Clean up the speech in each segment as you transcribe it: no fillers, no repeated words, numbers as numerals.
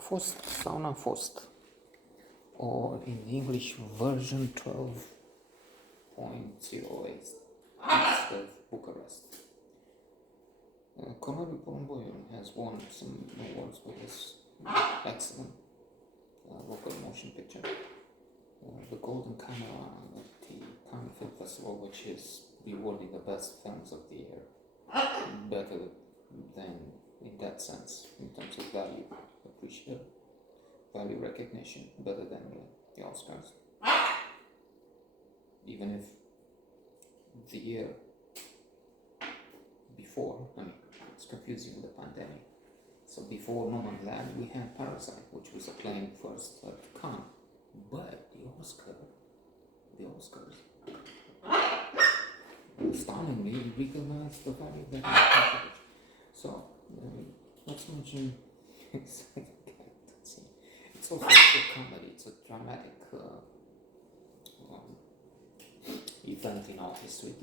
Fost, Sau N-a Fost, or in English version 12.08, East of Bucharest. Corneliu Porumboiu has won some awards for his excellent local motion picture. The Golden Camera at the Cannes Film Festival, which is rewarding the best films of the year, better than in that sense, in terms of value recognition, better than the Oscars. Even if the year before, it's confusing with the pandemic. So before No Man's Land, we had Parasite, which was acclaimed first at Cannes. But the Oscars, stunningly recognized the value of that package. So let's mention it's also a comedy. It's a dramatic event in our history,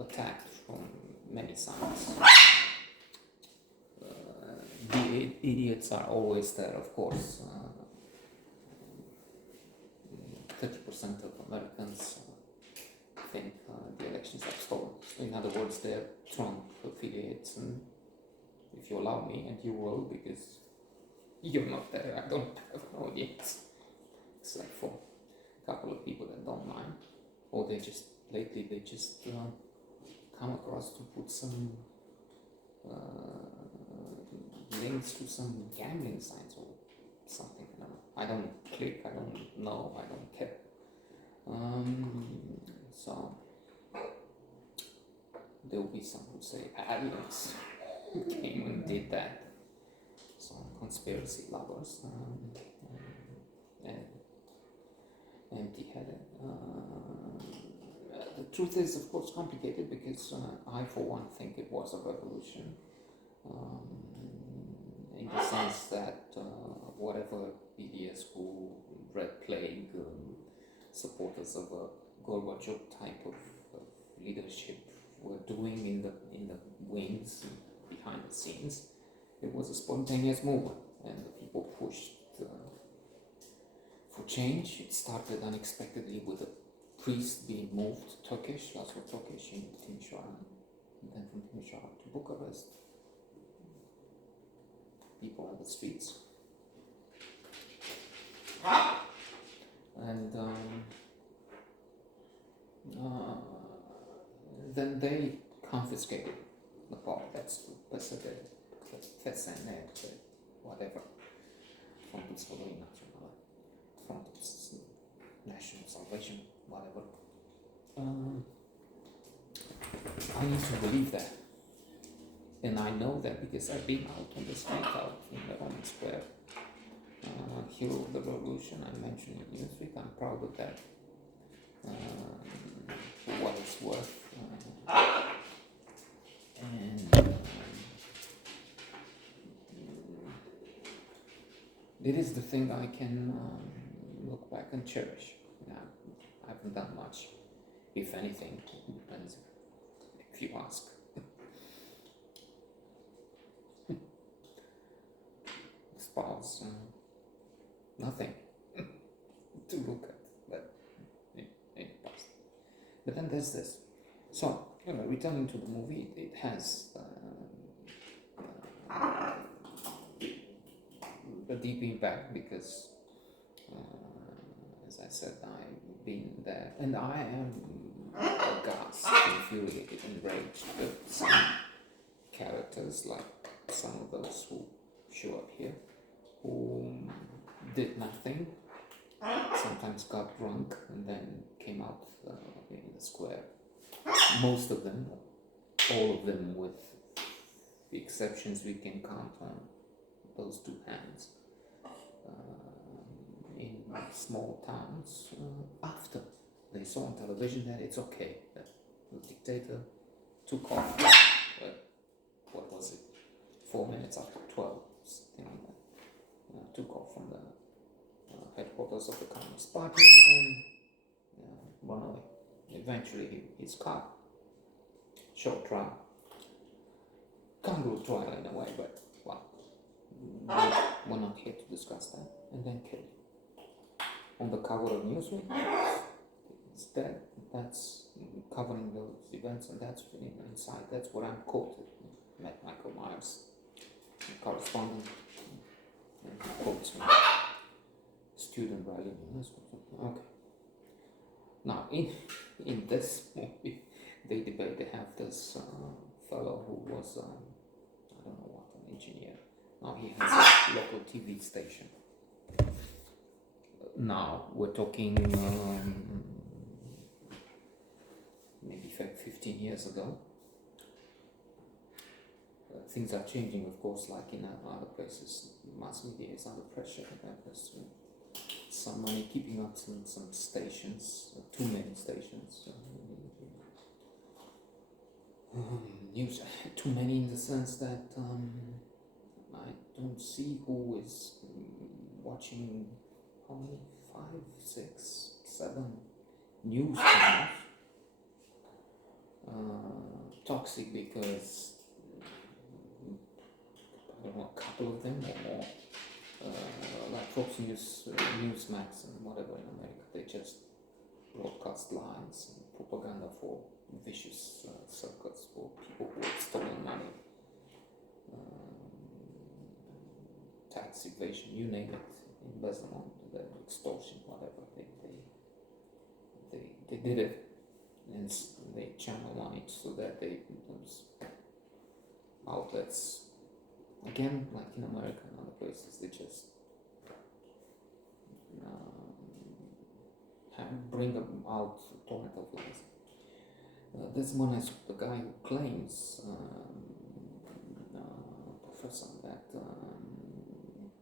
attacked from many sides. The idiots are always there, of course. 30% of Americans think the elections are stolen. In other words, they're Trump affiliates, and if you allow me, and you will, because you're not there, I don't have an audience, except for a couple of people that don't mind, or they just come across to put some links to some gambling sites or something. I don't click, I don't know, I don't care. So there will be some who say aliens came and did that. Some conspiracy lovers and empty-headed. The truth is, of course, complicated because I, for one, think it was a revolution. In the sense that whatever BDS who Red Plague, supporters of a Gorbachev type of leadership were doing in the wings, behind the scenes, it was a spontaneous movement, and the people pushed for change. It started unexpectedly with a priest being moved Turkish, Laszlo Turkish, in Timișoara, and then from Timișoara to Bucharest. People on the streets, and then they confiscated the power. That's whatever. Frontul Salvării Naționale, Frontul National Salvation, whatever. I need to believe that. And I know that because I've been out on the street, out in the Roman Square, hero of the revolution. I mentioned in Newsweek. I'm proud of that. For what it's worth, and it is the thing I can look back and cherish. I haven't done much, if anything. Depends if you ask. Spouse, nothing to look at, but in the past. But then there's this. So, returning to the movie, it has a deep impact because, as I said, I've been there, and I am aghast, infuriated, enraged that some characters, like some of those who show up here, who did nothing, sometimes got drunk and then came out in the square. Most of them, all of them, with the exceptions we can count on those two hands, in small towns, after they saw on television that it's okay, that the dictator took off, what was it, 4 minutes after 12, something like that. Took off from the headquarters of the Communist Party and then run away. Eventually he's caught. Short trial. Kangaroo trial in a way, but well, we're not not here to discuss that, and then killed. On the cover of Newsweek, it's dead. That's covering those events, and that's inside. That's what I'm quoted. Met Michael Myers, correspondent, and he quotes me. Student rally. Okay. Now, in this movie, they debate. They have this fellow who was I don't know what, an engineer. Now he has a local TV station. Now we're talking maybe 15 years ago. Things are changing, of course, like in other places. Mass media is under pressure. There's some money keeping up some stations, too many stations. News, too many in the sense that I don't see who is watching how many, 5, 6, 7 news channels. Toxic because I don't know, a couple of them or more. Like Fox News, Newsmax, and whatever in America, they just broadcast lies and propaganda for vicious circles for people who have stolen money, tax evasion, you name it, embezzlement, extortion, whatever. They did it, and they channel money so that those outlets, again, like in America and other places, they just bring them out torrent of lies. This one is the guy who claims, professor, that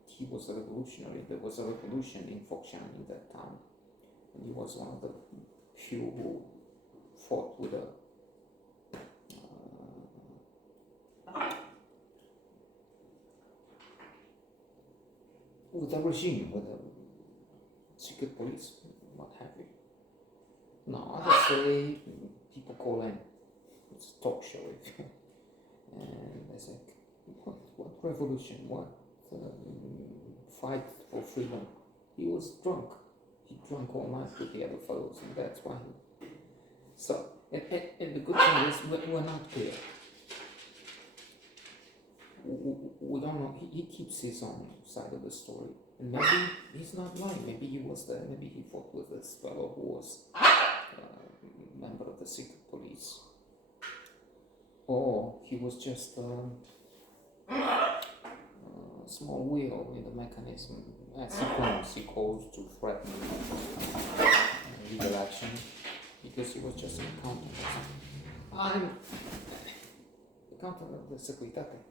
he was a revolutionary. There was a revolution in Foshan in that town, and he was one of the few who fought with a regime, with a secret police, what have you. Now, others say, people call in, it's a talk show, and they say, what revolution, what fight for freedom? He was drunk. He drank all night with the other fellows, and that's why he... So, and the good thing is, we're not clear. We don't know. He keeps his own side of the story, and maybe he's not lying. Maybe he was there. Maybe he fought with this fellow who was a member of the secret police, or he was just a small wheel in the mechanism. As he claims, he calls to threaten legal action because he was just an accountant. I'm accountant of the Securitate.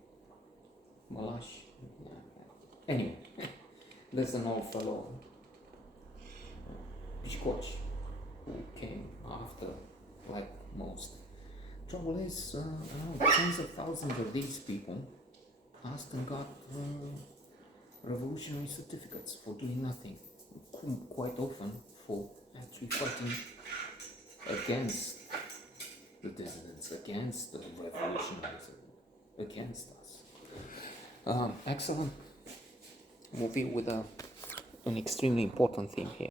Malash. Anyway, there's an old fellow, Pishkoch, who came after, like most. Trouble is, tens of thousands of these people asked and got revolutionary certificates for doing nothing, quite often for actually fighting against the dissidents, against the revolutionaries, against us. Excellent movie with an extremely important theme here.